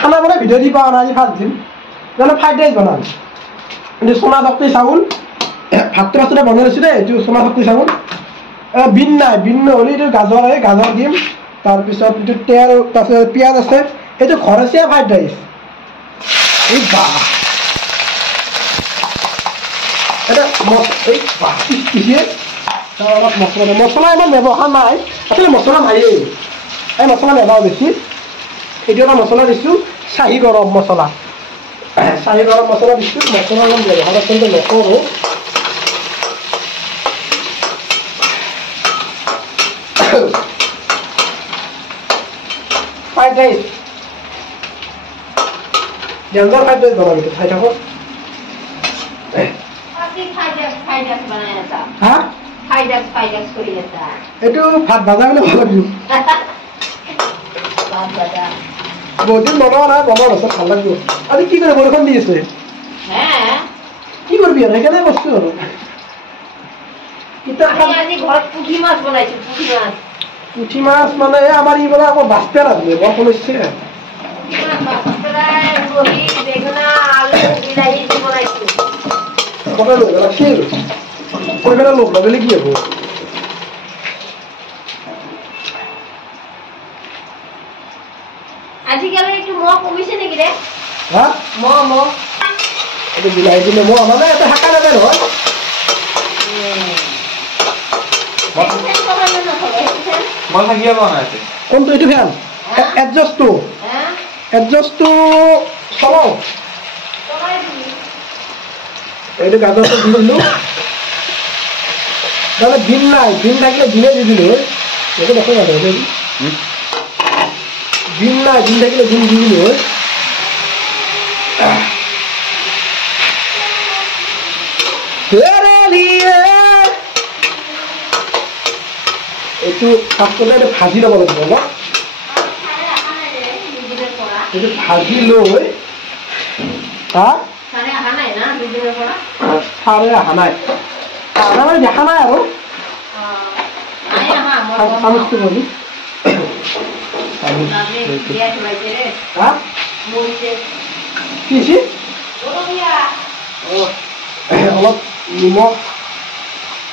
খানা মানে ভিডিও দি পাওয়া না আজি 5 দিন মানে ফ্রাইড রাইস বানাম কিন্তু সোনা শক্তি চাউল ভাতটো আসলে বনাই লৈছো দেই এইটো সোনা শক্তি চাউল বিন নাই বিন নহ'লে এইটো গাজৰ হয় গাজৰ দিম তাৰপিছত এইটো তেল তাৰপিছত পিঁয়াজ আছে এইটো ঘৰচীয়া ফ্ৰাইড ৰাইচ এই বাহ এটা এই বাহ পিছিয়ে অলপ মছলা ইমান ব্যৱহাৰ নাই আচলতে মছলা নায়েই এই মছলা নেবাওঁ বেছি এইটো এটা মছলা দিছোঁ চাহী গৰম মছলা দিছোঁ মছলা অলপ ব্যৱহাৰ আচলতে নকৰোঁ ফ্রাইড রাইস জলদি ফ্রাইড রাইস বানাবি তো খাই থাকো আপনি ফ্রাইড রাইস বানায় না হ্যাঁ ফ্রাইড রাইস করি না এটু ভাত ভাজা বলে ভালো লাগবে ভাত ভাজা বহুদিন বনোৱা নাই বনোৱাৰ পাছত ভাল লাগিব আজি কি কৰে বৰষুণ দি আছে হ্যাঁ কি কৰবি আৰ এখানে বসতে হবে আমি আজি ঘৰত পুঠি মাছ বনাইছো পুঠি মাছ মানে আমার ইবলা আকৌ বাস্তে লাগবে বড় সমস্যা বেগুনা আলু বিলাহী দি বনাইছো কত লোক লাগছে কয়টা লোক লাগলে কি হবো আজিকালি একটু মহ কমিছে নেকি রে হ্যাঁ মহ এটা বিলাহী দিলে মহ মানে এটা হাকা নেবে নহয় মই থাকিয়ে পোৱা নাই কোনটো এইটো ফেন এডজাষ্টটো চলাও এইটো গাজৰটো দি দিলোঁ তাৰমানে বিন নাই বিন থাকিলে বিনে দি দিলোঁ হয় এইটো দেখোন মানুহ বিন নাই বিন থাকিলে বিন দি দিলোঁ হয় এইটো ফাৰ্ষ্টতে এইটো ভাজি ল'ব লাগিব ন এইটো ভাজি লৈ ছাৰে অহা নাই মানে দেখা নাই আৰু চামুচটো ভাবি কি অলপ নিমখ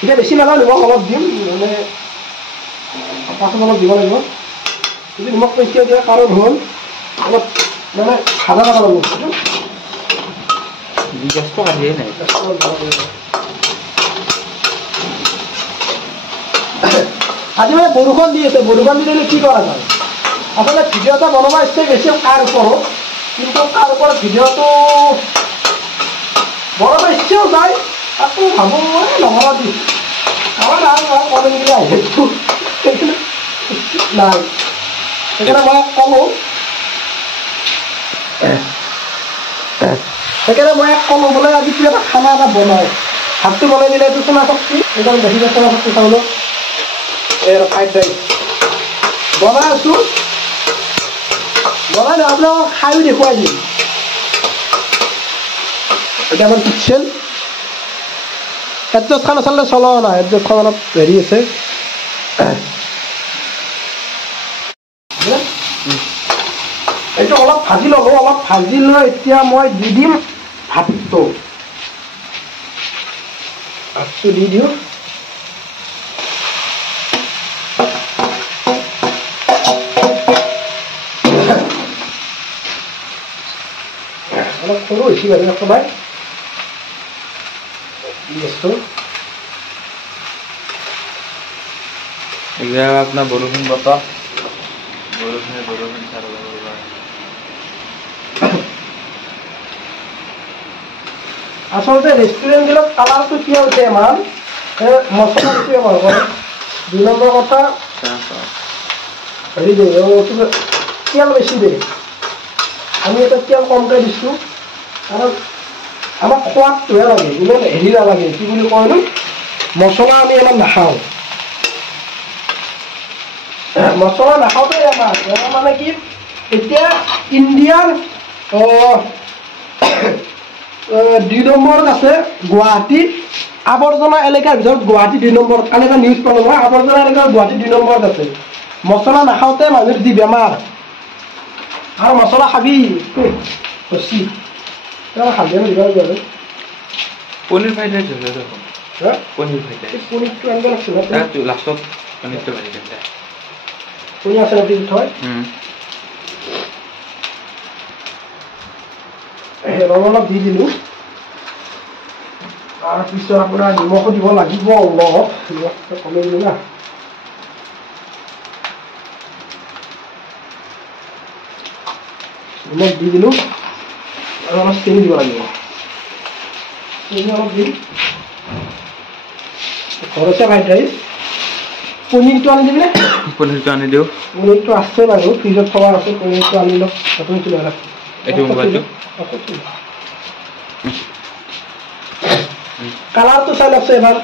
এতিয়া বেছি নাযাওঁ নিমখ অলপ দিম মানে পাছত অলপ দিব লাগিব যদি নিমখ বেছি দিয়া কাৰণ হ'ল অলপ মানে ভাজা ভাজা লাগিব বস্তুটো গেছটো আহিয়ে নাই আজি মানে বৰষুণ দি আছে বৰষুণ দিলে কি কৰা যায় আচলতে ভিডিঅ' এটা বনাব ইচ্ছা গৈছে কাৰ ওপৰত কিন্তু তাৰ ওপৰত ভিডিঅ'টো বনাব ইচ্ছাও যায় আকৌ ভাবোঁ নহ'ব দি আমাৰ নাই কম নেকি আহি নাই সেইকাৰণে মই ক'লোঁ বোলে আজি কিবা এটা খানা এটা বনাই ভাতটো বনাই দিলে এইটো সোণা শক্তি একদম দেখিছে সোণা শক্তি চাউলৰ এই ফ্ৰাইড ৰাইচ বনাই আছোঁ বনাই দিওঁ আপোনালোকক খায়ো দেখুৱাই দিম এতিয়া আমাৰ কিটচেন এডজাষ্টখন আচলতে চলোৱা নাই এডজাষ্টখন অলপ হেৰি আছে এইটো অলপ ভাজি ল'লোঁ অলপ ভাজি লৈ এতিয়া মই দি দিম ভাতটো দি দিওঁ অলপ সৰু হৈছে বাৰু সবাই গেছটো এয়া আপোনাৰ বৰষুণ বতৰ বৰষুণ চাৰ আচলতে ৰেষ্টুৰেণ্টবিলাক কালাৰটো কিয় উঠে আমাৰ মছলা বেছি ব্যৱহাৰ কৰে 2 নম্বৰ কথা হেৰি দিয়ে তেল বেছি দিয়ে আমি এটা তেল কমকৈ দিছোঁ কাৰণ আমাক সোৱাদটোহে লাগে ইমান হেৰি নালাগে কি বুলি কয় নো মছলা আমি ইমান নাখাওঁ মছলা নাখাওঁতে আমাৰ মানে কি এতিয়া ইণ্ডিয়াৰ 2 নম্বৰত আছে গুৱাহাটী আৱৰ্জনা এলেকাৰ ভিতৰত গুৱাহাটী 2 নম্বৰত কালি এটা নিউজ পালোঁ মই আৱৰ্জনা এলেকাৰ গুৱাহাটী 2 নম্বৰত আছে মছলা নাখাওঁতে মানুহৰ যি বেমাৰ আৰু মছলা খাবি বেছি খাবি দিব লাগিব আৰু পনীৰ ফ্ৰাইড ৰাইচ হৈছে দেখোন পনীৰ ফ্ৰাইড ৰাইচ পনীৰটো আনিব লাগিছিল লাষ্টত পনীৰটো ভাজি দিম দে পনীৰ আছে ৰাতি থয় ৰং অলপ দি দিলোঁ তাৰপিছত আপোনাৰ নিমখো দিব লাগিব অলপ নিমখটো কমাই দিলোঁ না নিমখ দি দিলোঁ আৰু অলপ চেনি দিব লাগিব চেনি অলপ দিম ঘৰতে ফ্ৰাইড ৰাইচ পনীৰটো আনি দিবিনে পনীৰটো আনি দিওঁ পনীৰটো আছে বাৰু ফ্ৰিজত থোৱা আছে পনীৰটো আনি লওক আপুনি কিলো এইটো মোবাইলটো কালাৰটো চাই লাগছে এবাৰ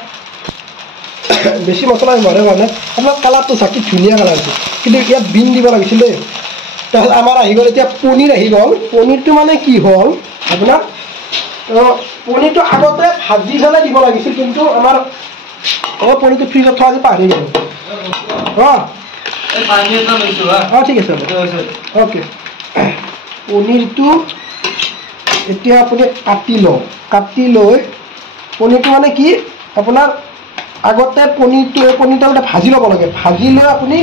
বেছি মছলা ব্যৱহাৰ হোৱা নাই আপোনাৰ কালাৰটো চাকি ধুনীয়া কালাৰটো কিন্তু ইয়াত বিন দিব লাগিছিল দেই তাৰপিছত আমাৰ আহি গ'ল এতিয়া পনীৰ আহি গ'ল পনীৰটো মানে কি হ'ল আপোনাৰ পনীৰটো আগতে ভাজি পেলাই দিব লাগিছিল কিন্তু আমাৰ পনীৰটো ফ্ৰিজত থোৱা আজি পাহৰি গ'ল ঠিক আছে অ'কে পনীৰটো এতিয়া আপুনি কাটি লওক কাটি লৈ পনীৰটো মানে কি আপোনাৰ আগতে পনীৰটো আগতে ভাজি ল'ব লাগে ভাজি লৈ আপুনি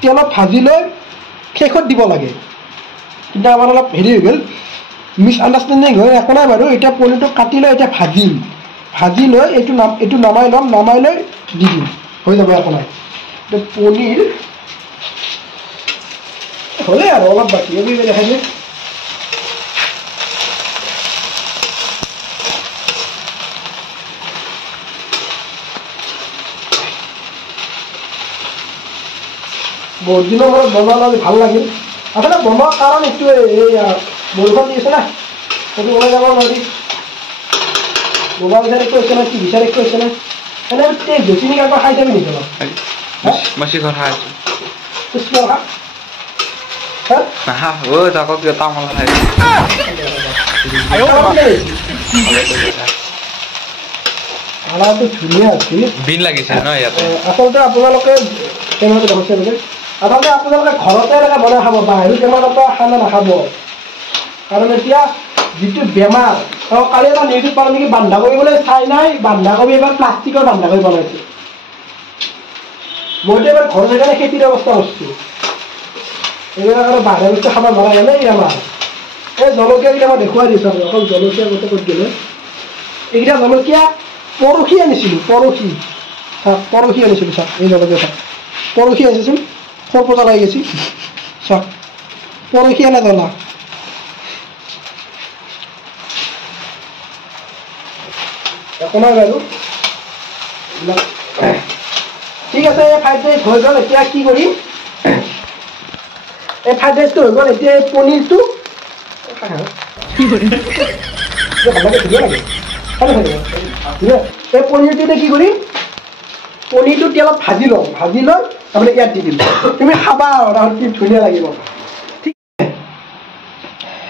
তেলত ভাজি লৈ শেষত দিব লাগে কিন্তু আমাৰ অলপ হেৰি হৈ গ'ল মিছ আণ্ডাৰষ্টেণ্ডিং হয় একো নাই বাৰু এতিয়া পনীৰটো কাটি লৈ এতিয়া ভাজিম ভাজি লৈ এইটো নমাই ল'ম নমাই লৈ দি দিম হৈ যাব একো নাই এতিয়া পনীৰ হ'লে আৰু অলপ বাকী দেখাইছে বহুত দিনৰ মূৰত বনোৱা ভাল লাগিল আচলতে বনোৱাৰ কাৰণ এইটোৱে এই বৰষুণ দি আছে না সেইটো ওলাই যাব নোৱাৰি বনোৱা বিচাৰ একো হৈছে নাই কি বিচাৰ একো হৈছে নাই এনেই বেছি নেকি আকৌ খাই যাবি নেকি মাছি ঘৰ খাই আছোঁ ধুনীয়া আছিল বিন লাগিছে ন ইয়াতে আচলতে আপোনালোকে কেমেৰাটো দেখাইছে বোলে আচলতে আপোনালোকে ঘৰতে এনেকৈ বনাই খাব বাহিৰৰ কেমেৰাৰ পৰা খানা নাখাব কাৰণ এতিয়া যিটো বেমাৰ কালি এটা নিউজত পালোঁ নেকি বন্ধাকবি বোলে চাই নাই বন্ধাকবি এবাৰ প্লাষ্টিকৰ বন্ধাকবি বনাইছে মইতো এবাৰ ঘৰত সেইকাৰণে খেতিৰ ব্যৱস্থা কৰিছোঁ এইবিলাক আৰু বাহিৰা বস্তু খাব নোৱাৰে এনেই আমাৰ এই জলকীয়াকেইটা মই দেখুৱাই দিছোঁ আপুনি অকল জলকীয়া গোটেই ক'ত গ'লে এইকেইটা জলকীয়া পৰহি আনিছিলোঁ পৰহি আনিছিলোঁ চাওক এই জলকীয়া চাওক পৰহি আনিছিলোঁ সৰপজা লাগি গৈছে চাওক পৰহি আনা জ্বলা একো নাই বাৰু এইবিলাক ঠিক আছে এই ফ্ৰাইড ৰাইচ হৈ গ'ল এতিয়া কি কৰিম এই ফ্ৰাইড ৰাইচটো হৈ গ'ল এতিয়া এই পনীৰটো এই পনীৰটোতে কি কৰিম পনীৰটো তেলত ভাজি লওঁ ভাজি লৈ তাৰমানে ইয়াত দি দিম তুমি খাবা আৰু তাৰপিছত কি ধুনীয়া লাগিব ঠিক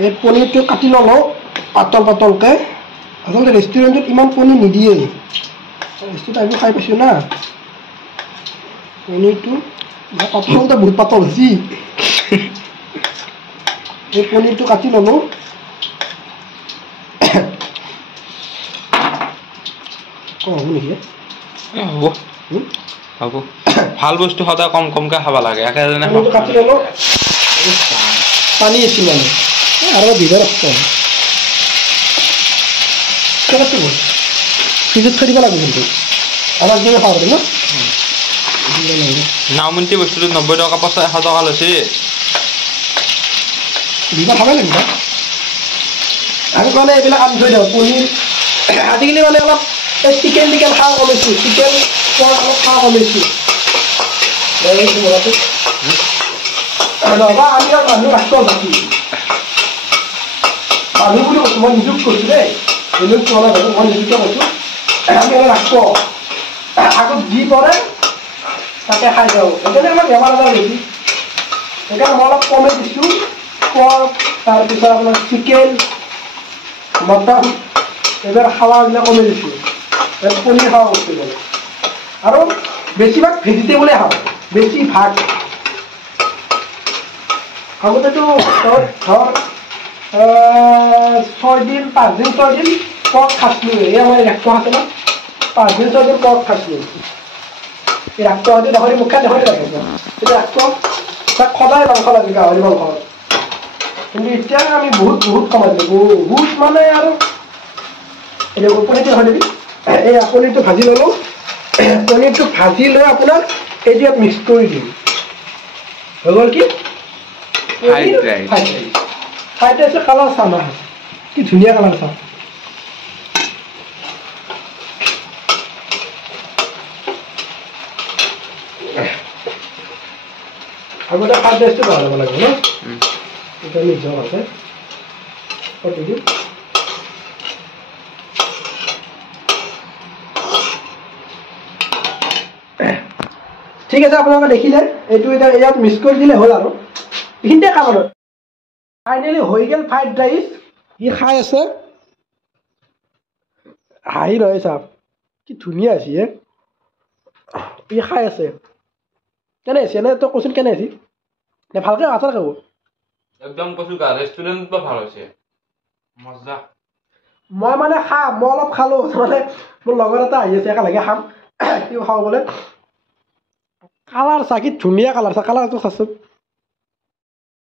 এই পনীৰটো কাটি ল'লোঁ পাতল পাতলকৈ আচলতে ৰেষ্টুৰেণ্টত ইমান পনীৰ নিদিয়ে ৰেষ্টুৰেণ্ট এইবোৰ খাই পাইছোঁ না পনীৰটো পাতলতে বহুত পাতল হৈছে এই পনীৰটো কাটি ল'লোঁ হ'ব নেকি হ'ব হ'ব ভাল বস্তু সদায় কম কমকৈ খাব লাগে একেজনে কাটি ল'লোঁ পানী আছিল মানে আৰু ভিতৰত ৰাখোঁ ফ্ৰিজত থৈ দিব লাগিব কিন্তু অলপ দিনে খাব পাৰিম নাওমন্তি বস্তুটো 90 টকা 100 টকা লৈছে দিব খাব লাগিব আমি মানে এইবিলাক আনি থৈ দিওঁ পনীৰ আজিকালি মানে অলপ চিকেন খাওঁ কমিছোঁ চিকেন অলপ খাওঁ কমিছোঁ নহবা আমি আৰু মানুহ ৰাখোঁ বাকী মানুহ বুলি কৈছোঁ মই নিযুক্ত কৰিছোঁ দেই নিযুক্ত হোৱা নাই মই নিযুক্ত কৰিছোঁ আমি অলপ ৰাখোঁ আগত যি পৰে তাকে খাই যাওঁ সেইকাৰণে আমাৰ বেমাৰ আজাৰ বেছি সেইকাৰণে মই অলপ কমাই দিছোঁ পৰ্ক তাৰপিছত আপোনাৰ চিকেন মটন এইবিলাক খাৱাবিলাক কমাই দিছোঁ পনীৰ খাৱা বস্তু আৰু বেছিভাগ ভেজিটেবলে খাওঁ বেছিভাগ আগতেতো ধৰ 6 দিন 5 দিন 6 দিন পৰ্ক খাইছিলোঁ এই আমাৰ ৰাখটো আছে ন 5 দিন 6 দিন পৰ্ক খাইছিলোঁ এই ৰাখটো হয়তো গাহৰি মুখা দেখুৱাই লাগে কিন্তু ৰাখটো তাক সদায় মাংস লাগে গাহৰি মাংস কিন্তু এতিয়া আমি বহুত কমাই দিলোঁ বহুত মানে আৰু এতিয়া পনীৰটো হয় নেকি এই পনীৰটো ভাজি ল'লোঁ পনীৰটো ভাজি লৈ আপোনাক এইটো ইয়াত মিক্স কৰি দিম হৈ গ'ল কি ফ্ৰাইড ৰাইচৰ কালাৰ চাম কি ধুনীয়া কালাৰ চাম আগতে ফ্ৰাইড ৰাইচটো বনাব লাগিব ন এতিয়া নিজৰ আছে ঠিক আছে আপোনালোকে দেখিলে এইটো এতিয়া ইয়াত মিক্স কৰি দিলে হ'ল আৰু এইখিনিতে কাম আৰু ফাইনেলি হৈ গ'ল ফ্ৰাইড ৰাইচ ই খাই আছে হাঁহি ৰয় চাওক কি ধুনীয়া হৈছে ই খাই আছে কেনে হৈছে এনে তই কচোন কেনে হৈছে নে ভালকৈ আচাৰ খাব একদম কৈছোঁ গা ৰেষ্টুৰেণ্টত ভাল হৈছে মজা মই মানে খাম মই অলপ খালোঁ মানে মোৰ লগৰ এটা আহি আছে একেলগে খাম সিও খাব বোলে কালাৰ চা কি ধুনীয়া কালাৰ চা কালাৰটো চাচোন